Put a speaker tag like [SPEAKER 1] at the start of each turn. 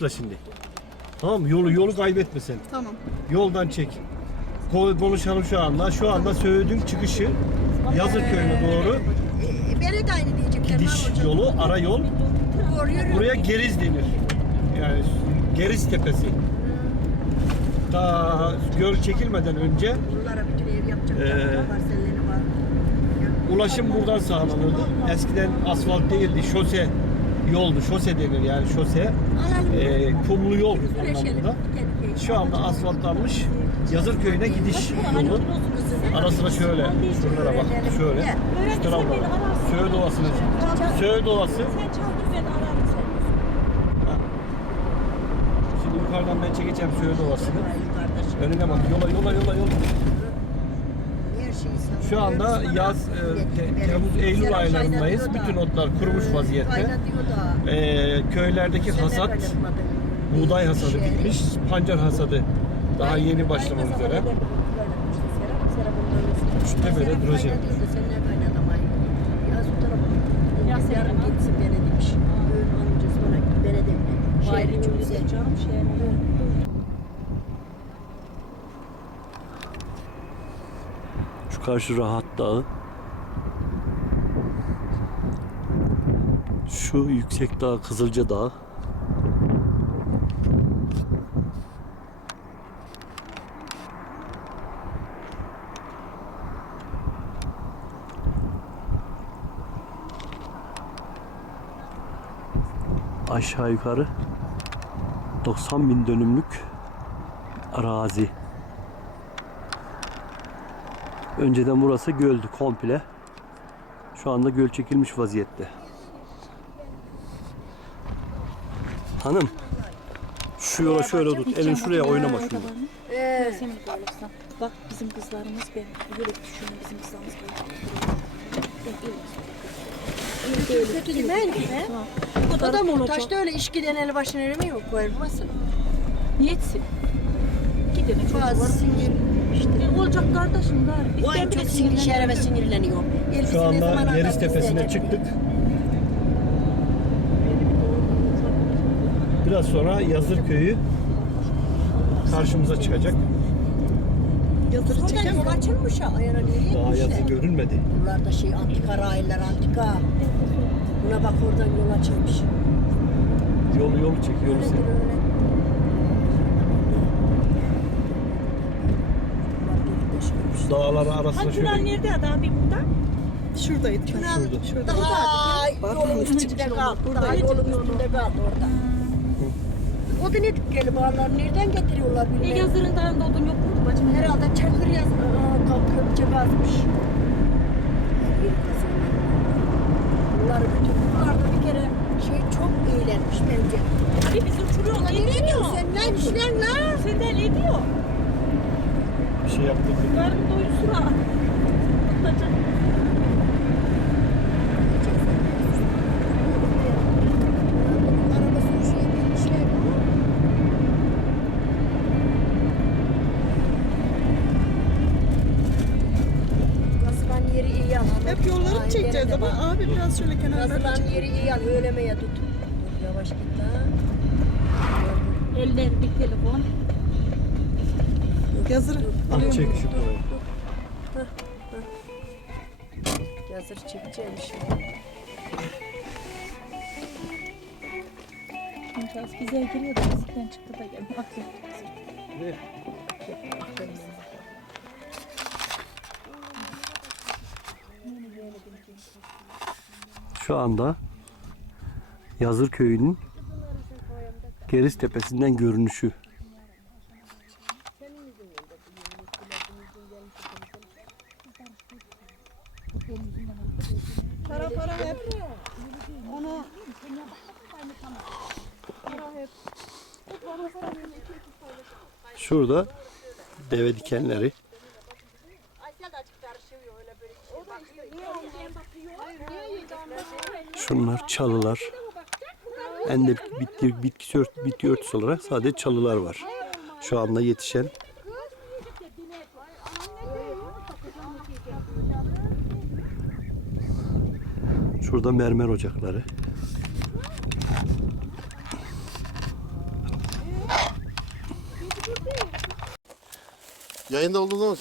[SPEAKER 1] da şimdi. Tamam mı? Yolu yolu kaybetme sen.
[SPEAKER 2] Tamam.
[SPEAKER 1] Yoldan çek. Ko- Konuşalım şu anda. Şu anda Söğüt'ün çıkışı Yazırköy'üne doğru
[SPEAKER 2] Ee, beni de aynı diyecekler.
[SPEAKER 1] gidiş yolu, ara yol. Buraya Geriz denir. Yani Geriz Tepesi. Ta göl çekilmeden önce
[SPEAKER 2] Bunlara bütün ev yapacaklar.
[SPEAKER 1] Ee,
[SPEAKER 2] Parselleri var. Ya,
[SPEAKER 1] ulaşım buradan sağlanırdı. Eskiden asfalt değildi, şose yoldu. Şose denir yani şose. Ee, kumlu yol anlamında. Şu anda asfaltlanmış Yazırköy'üne gidiş yolu. Ara sıra şöyle, şuralara bak, şöyle. Şu tarafa bak. Söğüt Ovası'na çık. Söğüt Ovası. Şimdi yukarıdan ben çekeceğim Söğüt Ovası'nı. Önüne bak, yola yola yola yola. Şu anda yaz, e, Te- Temmuz, Eylül aylarındayız. Bütün otlar kurumuş vaziyette.
[SPEAKER 2] Kaynatıyor da.
[SPEAKER 1] Ee, köylerdeki hasat, buğday hasadı
[SPEAKER 2] Şey,
[SPEAKER 1] bitmiş, pancar hasadı daha yeni başlamak üzere. Şu tepede duracak.
[SPEAKER 2] Yarın gitsin beni demiş. Öğün.
[SPEAKER 3] Şey,
[SPEAKER 2] Bayram çok güzel.
[SPEAKER 3] canım şey.
[SPEAKER 1] Karşı Rahat Dağı. Şu yüksek dağ Kızılca Dağı. Aşağı yukarı 90 bin dönümlük arazi. Önceden burası göldü komple. Şu anda göl çekilmiş vaziyette. Hanım şu yola şöyle tut. Elin şuraya oynama şunu.
[SPEAKER 2] Ee,
[SPEAKER 3] kalırsan. Bak bizim kızlarımız ben böyle düşünün bizim kızlarımız böyle.
[SPEAKER 2] kötü değil mi? O da muhtaç da öyle işkiden eli başına elime yok koyulmasın.
[SPEAKER 3] Niyetsin. Gidene çok var.
[SPEAKER 2] İşte.
[SPEAKER 3] E, olacak kardeşim gari.
[SPEAKER 2] O en çok sinir şehre ve sinirleniyor. Elbise
[SPEAKER 1] Şu anda Yeriz Tepesi'ne çıktık. Biraz sonra Yazırköy'ü karşımıza çıkacak.
[SPEAKER 2] Yazır çıkan yol açılmış ha. Ayara nereye
[SPEAKER 1] Daha yazı görülmedi.
[SPEAKER 2] Buralarda şey antika raylar antika. Buna bak oradan yol açılmış.
[SPEAKER 1] Yolu yolu çek yolu sen.
[SPEAKER 2] şöyle.
[SPEAKER 1] Dağları arasında
[SPEAKER 3] Hani
[SPEAKER 1] şöyle.
[SPEAKER 3] nerede adam bir burada?
[SPEAKER 4] Şuradaydı.
[SPEAKER 1] Şurada.
[SPEAKER 2] Daha yolun üstünde kaldı. Daha yolun üstünde kaldı orada. O da ne tükkeli bağlar nereden getiriyorlar
[SPEAKER 3] E
[SPEAKER 2] bilmem.
[SPEAKER 3] yazırın dağında odun yok muydu bacım?
[SPEAKER 2] Herhalde çakır yaz Aa, kalkıyor bir azmış. Bunlar bütün bunlarda bir kere şey çok eğlenmiş bence.
[SPEAKER 3] E biz uçuruyoruz.
[SPEAKER 2] Ne diyorsun sen lan işler lan?
[SPEAKER 3] Sen de ne diyor?
[SPEAKER 1] Bir şey yaptık.
[SPEAKER 2] Yeri iyi al.
[SPEAKER 4] Hep yolları
[SPEAKER 2] Ay,
[SPEAKER 4] çekeceğiz ama
[SPEAKER 2] bak.
[SPEAKER 4] abi biraz şöyle kenarlara çek.
[SPEAKER 2] yeri iyi al. Ölemeye tut. Dur, Yavaş git lan.
[SPEAKER 3] Eller bir telefon.
[SPEAKER 4] Yazır.
[SPEAKER 1] Ah çek şu parayı.
[SPEAKER 2] Yazır çekeceğim şimdi.
[SPEAKER 3] Biraz bize giriyor da bizden çıktı da geldi. Aklım.
[SPEAKER 1] Şu anda Yazır Köyü'nün Geriz Tepesi'nden görünüşü.
[SPEAKER 4] Para para hep. Onu
[SPEAKER 1] Şurada deve dikenleri. Şunlar çalılar. Endemik bitki, bitki, bitki örtüsü olarak sadece çalılar var. Şu anda yetişen. Şurada mermer ocakları.
[SPEAKER 5] Yayında olduğundan mı